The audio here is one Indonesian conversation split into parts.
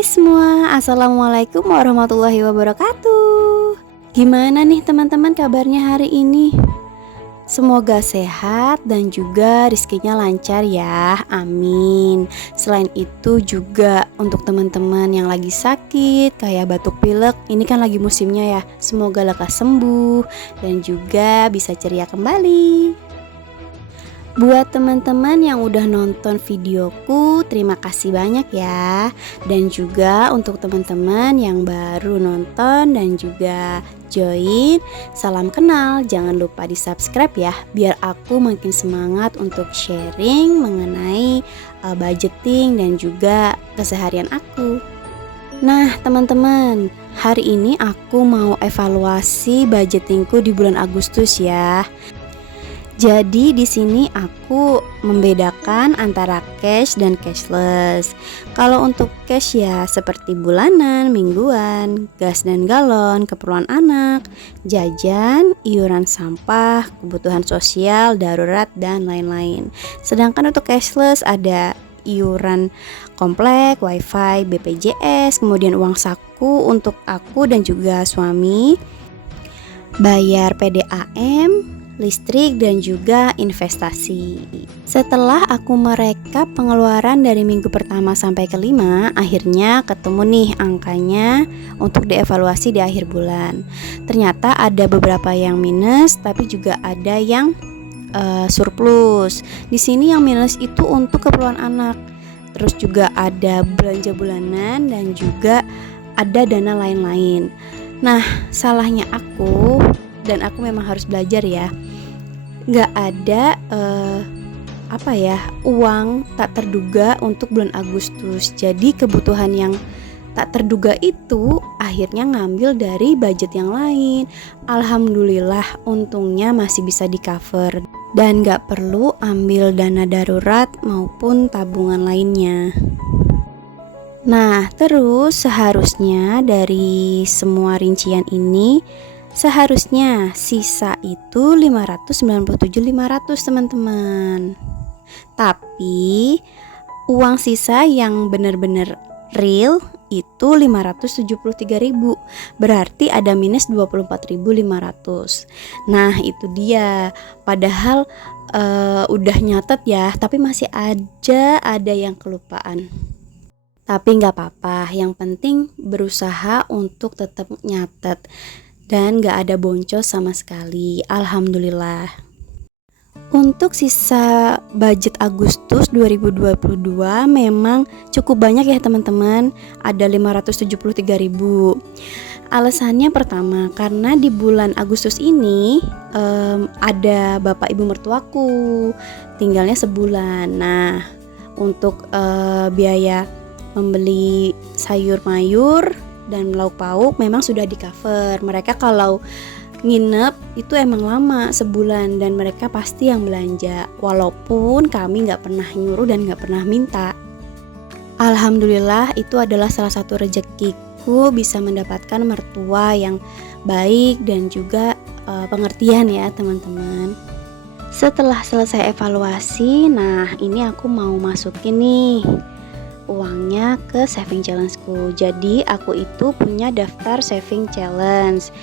Hai semua, Assalamualaikum warahmatullahi wabarakatuh. Gimana nih teman-teman kabarnya hari ini? Semoga sehat dan juga rezekinya lancar ya, amin. Selain itu juga untuk teman-teman yang lagi sakit kayak batuk pilek, ini kan lagi musimnya ya. Semoga lekas sembuh dan juga bisa ceria kembali. Buat teman-teman yang udah nonton videoku, terima kasih banyak ya. Dan juga untuk teman-teman yang baru nonton dan juga join, salam kenal. Jangan lupa di subscribe ya, biar aku makin semangat untuk sharing mengenai budgeting dan juga keseharian aku. Nah teman-teman, hari ini aku mau evaluasi budgetingku di bulan Agustus ya. Jadi di sini aku membedakan antara cash dan cashless. Kalau untuk cash ya seperti bulanan, mingguan, gas dan galon, keperluan anak, jajan, iuran sampah, kebutuhan sosial, darurat dan lain-lain. Sedangkan untuk cashless ada iuran komplek, wifi, BPJS, kemudian uang saku untuk aku dan juga suami, bayar PDAM, listrik dan juga investasi. Setelah aku merekap pengeluaran dari minggu pertama sampai kelima, akhirnya ketemu nih angkanya untuk dievaluasi di akhir bulan. Ternyata ada beberapa yang minus, tapi juga ada yang surplus. Di sini yang minus itu untuk keperluan anak. Terus juga ada belanja bulanan dan juga ada dana lain-lain. Nah, salahnya aku, dan aku memang harus belajar ya, nggak ada uang tak terduga untuk bulan Agustus. Jadi kebutuhan yang tak terduga itu akhirnya ngambil dari budget yang lain. Alhamdulillah untungnya masih bisa di cover dan nggak perlu ambil dana darurat maupun tabungan lainnya. Nah terus seharusnya dari semua rincian ini seharusnya sisa itu 597.500 teman-teman. Tapi uang sisa yang benar-benar real itu 573.000. Berarti ada minus 24.500. Nah, itu dia. Padahal udah nyatet ya, tapi masih aja ada yang kelupaan. Tapi nggak apa-apa, yang penting berusaha untuk tetap nyatet dan gak ada boncos sama sekali. Alhamdulillah. Untuk sisa budget Agustus 2022 memang cukup banyak ya teman-teman. Ada 573.000. Alasannya pertama, karena di bulan Agustus ini ada bapak ibu mertuaku tinggalnya sebulan. Nah, untuk biaya membeli sayur mayur dan lauk pauk memang sudah di cover. Mereka kalau nginep itu emang lama sebulan dan mereka pasti yang belanja, walaupun kami gak pernah nyuruh dan gak pernah minta. Alhamdulillah itu adalah salah satu rezekiku bisa mendapatkan mertua yang baik dan juga pengertian ya teman-teman. Setelah selesai evaluasi, nah ini aku mau masukin nih uangnya ke saving challenge-ku. Jadi aku itu punya daftar saving challenge.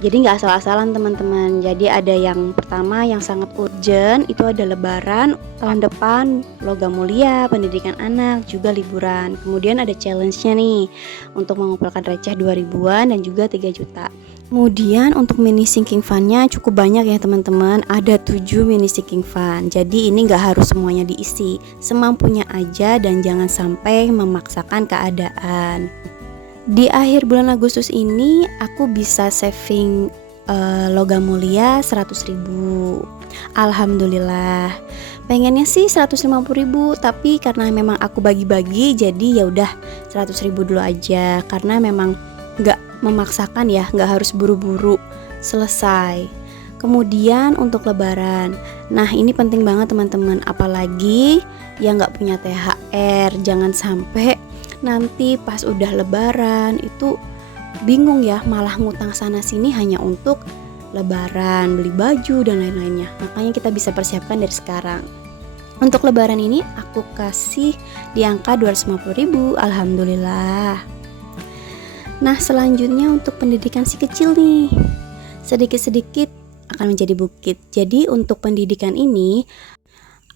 Jadi gak asal-asalan teman-teman. Jadi ada yang pertama yang sangat urgent, itu ada lebaran, tahun depan, logam mulia, pendidikan anak, juga liburan. Kemudian ada challenge-nya nih untuk mengumpulkan receh 2.000-an dan juga 3 juta. Kemudian untuk mini sinking fund-nya cukup banyak ya teman-teman. Ada 7 mini sinking fund. Jadi ini gak harus semuanya diisi, semampunya aja dan jangan sampai memaksakan keadaan. Di akhir bulan Agustus ini aku bisa saving logam mulia 100.000. Alhamdulillah. Pengennya sih 150.000, tapi karena memang aku bagi-bagi jadi ya udah 100.000 dulu aja, karena memang nggak memaksakan ya, nggak harus buru-buru selesai. Kemudian untuk lebaran, nah ini penting banget teman-teman, apalagi yang nggak punya THR. Jangan sampai nanti pas udah lebaran itu bingung ya, malah ngutang sana sini hanya untuk lebaran, beli baju dan lain-lainnya. Makanya kita bisa persiapkan dari sekarang. Untuk lebaran ini aku kasih di angka 250.000, alhamdulillah. Nah, selanjutnya untuk pendidikan si kecil nih, sedikit-sedikit akan menjadi bukit. Jadi untuk pendidikan ini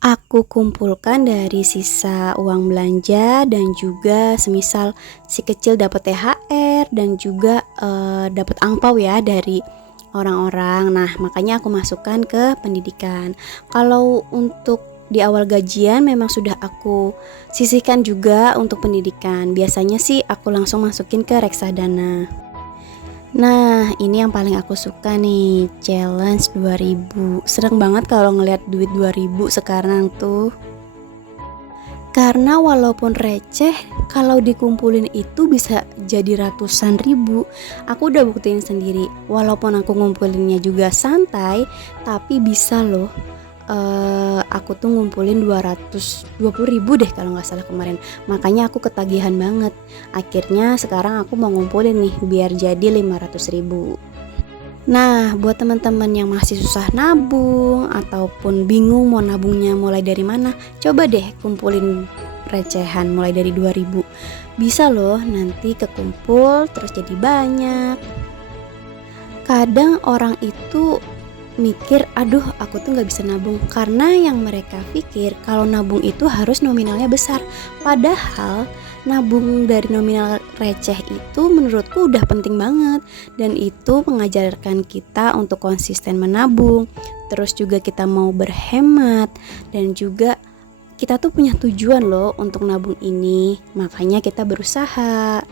aku kumpulkan dari sisa uang belanja dan juga semisal si kecil dapat THR dan juga dapat angpau ya dari orang-orang. Nah, makanya aku masukkan ke pendidikan. Kalau untuk di awal gajian memang sudah aku sisihkan juga untuk pendidikan. Biasanya sih aku langsung masukin ke reksadana. Nah, ini yang paling aku suka nih, challenge 2000. Seneng banget kalau ngeliat duit 2000 sekarang tuh. Karena walaupun receh, kalau dikumpulin itu bisa jadi ratusan ribu. Aku udah buktiin sendiri, walaupun aku ngumpulinnya juga santai, tapi bisa loh. Aku tuh ngumpulin 220.000 deh kalau nggak salah kemarin. Makanya aku ketagihan banget. Akhirnya sekarang aku mau ngumpulin nih biar jadi 500.000. Nah, buat teman-teman yang masih susah nabung ataupun bingung mau nabungnya mulai dari mana, coba deh kumpulin recehan mulai dari 2000. Bisa loh nanti kekumpul terus jadi banyak. Kadang orang itu mikir, aduh aku tuh gak bisa nabung, karena yang mereka pikir kalau nabung itu harus nominalnya besar. Padahal nabung dari nominal receh itu menurutku udah penting banget, dan itu mengajarkan kita untuk konsisten menabung. Terus juga kita mau berhemat, dan juga kita tuh punya tujuan loh untuk nabung ini, makanya kita berusaha.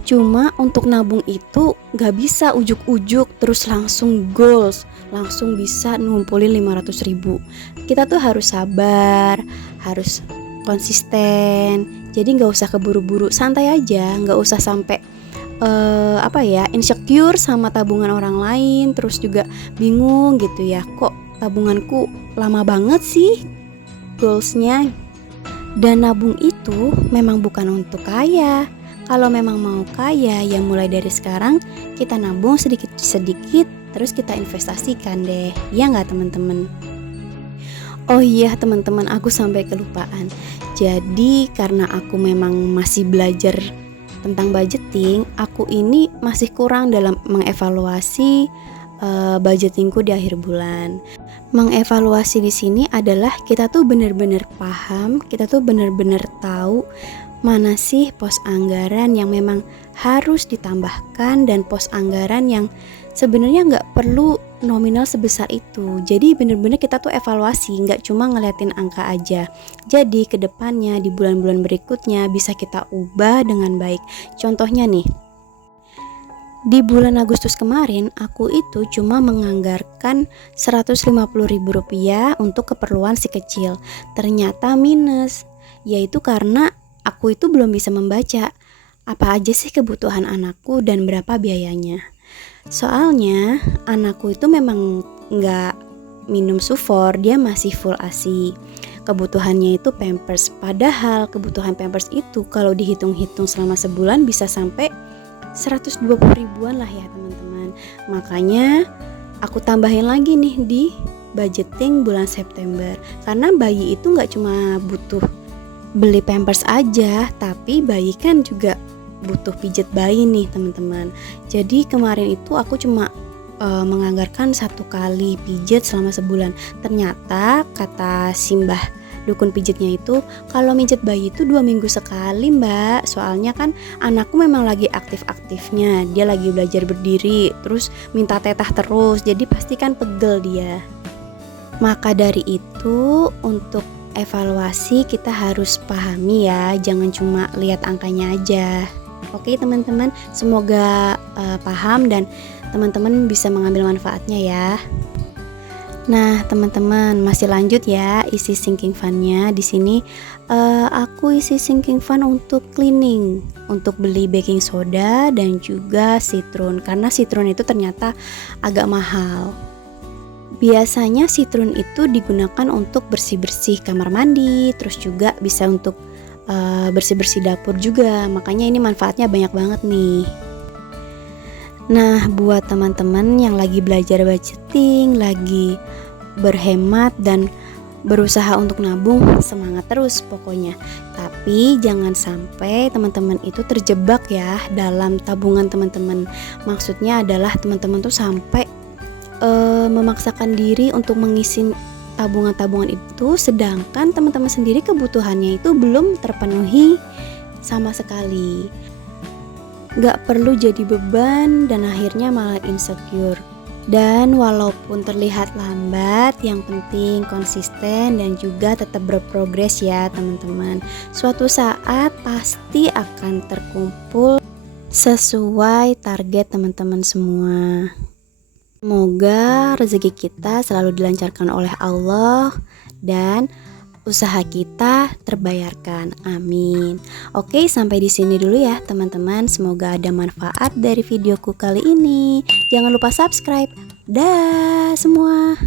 Cuma untuk nabung itu gak bisa ujuk-ujuk terus langsung goals, langsung bisa ngumpulin 500.000. Kita tuh harus sabar, harus konsisten. Jadi gak usah keburu-buru, santai aja, gak usah sampai insecure sama tabungan orang lain. Terus juga bingung gitu ya, kok tabunganku lama banget sih goalsnya. Dan nabung itu memang bukan untuk kaya. Kalau memang mau kaya, ya mulai dari sekarang kita nabung sedikit-sedikit, terus kita investasikan deh, ya nggak teman-teman? Oh iya teman-teman, aku sampai kelupaan. Jadi karena aku memang masih belajar tentang budgeting, aku ini masih kurang dalam mengevaluasi budgetingku di akhir bulan. Mengevaluasi di sini adalah kita tuh benar-benar paham, kita tuh benar-benar tahu mana sih pos anggaran yang memang harus ditambahkan dan pos anggaran yang sebenarnya nggak perlu nominal sebesar itu. Jadi bener-bener kita tuh evaluasi, nggak cuma ngeliatin angka aja. Jadi kedepannya di bulan-bulan berikutnya bisa kita ubah dengan baik. Contohnya nih, di bulan Agustus kemarin aku itu cuma menganggarkan Rp150.000 untuk keperluan si kecil. Ternyata minus, yaitu karena aku itu belum bisa membaca apa aja sih kebutuhan anakku dan berapa biayanya. Soalnya anakku itu memang nggak minum sufor, dia masih full ASI. Kebutuhannya itu pampers, padahal kebutuhan pampers itu kalau dihitung-hitung selama sebulan bisa sampai 120.000-an lah ya teman-teman. Makanya aku tambahin lagi nih di budgeting bulan September, karena bayi itu nggak cuma butuh beli pampers aja, tapi bayi kan juga butuh pijet bayi nih teman-teman. Jadi kemarin itu aku cuma menganggarkan 1 kali pijet selama sebulan. Ternyata kata Simbah dukun pijetnya itu kalau mijet bayi itu 2 minggu sekali mbak. Soalnya kan anakku memang lagi aktif-aktifnya, dia lagi belajar berdiri, terus minta tetah terus, jadi pasti kan pegel dia. Maka dari itu untuk evaluasi kita harus pahami ya, jangan cuma lihat angkanya aja. Oke teman-teman, semoga paham dan teman-teman bisa mengambil manfaatnya ya. Nah teman-teman, masih lanjut ya isi sinking fund-nya. Di sini aku isi sinking fund untuk cleaning, untuk beli baking soda dan juga citron, karena citron itu ternyata agak mahal. Biasanya citron itu digunakan untuk bersih-bersih kamar mandi, terus juga bisa untuk bersih-bersih dapur juga. Makanya ini manfaatnya banyak banget nih. Nah, buat teman-teman yang lagi belajar budgeting, lagi berhemat dan berusaha untuk nabung, semangat terus pokoknya. Tapi jangan sampai teman-teman itu terjebak ya dalam tabungan teman-teman. Maksudnya adalah teman-teman tuh sampai memaksakan diri untuk mengisi tabungan-tabungan itu, sedangkan teman-teman sendiri kebutuhannya itu belum terpenuhi sama sekali. Gak perlu jadi beban dan akhirnya malah insecure. Dan walaupun terlihat lambat, yang penting konsisten dan juga tetap berprogres ya teman-teman. Suatu saat pasti akan terkumpul sesuai target teman-teman semua. Semoga rezeki kita selalu dilancarkan oleh Allah dan usaha kita terbayarkan. Amin. Oke, sampai di sini dulu ya teman-teman. Semoga ada manfaat dari videoku kali ini. Jangan lupa subscribe. Dah semua.